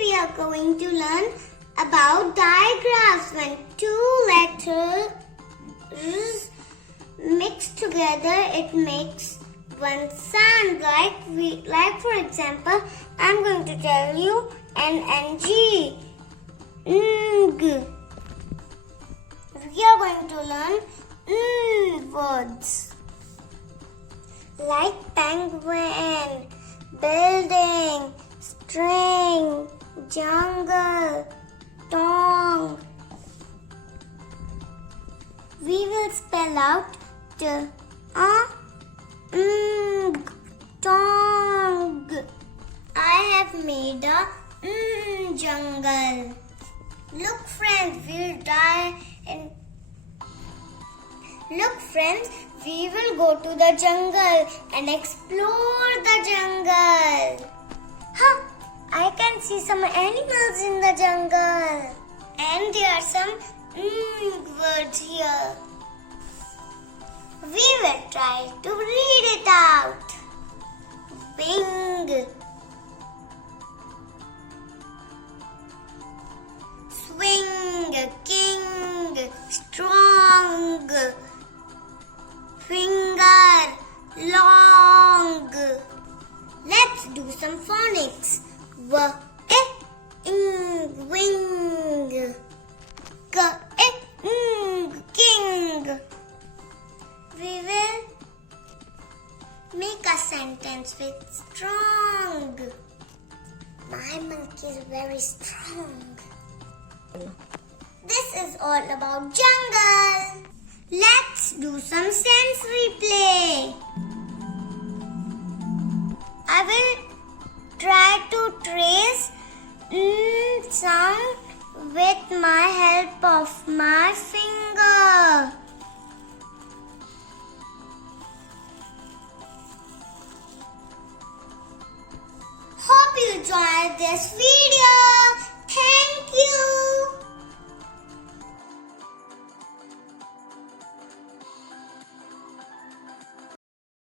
we are going to learn about digraphs. When two letters mix together, it makes one sound. Like for example, I'm going to tell you N-N-G. Ng. We are going to learn words like penguin, building, string, jungle, tongue. We will spell out tongue. I have made a jungle. Look friends, we will go to the jungle and explore the jungle. I can see some animals in the jungle. And there are some words here. We will try to read it out. Wing, swing, king, strong, finger, long. Let's do some phonics. Wing, king. We will make a sentence with strong. My monkey is very strong. This is all about jungle. Let's do some sensory play. I will try to trace sound with my help of my finger. Hope you enjoyed this video.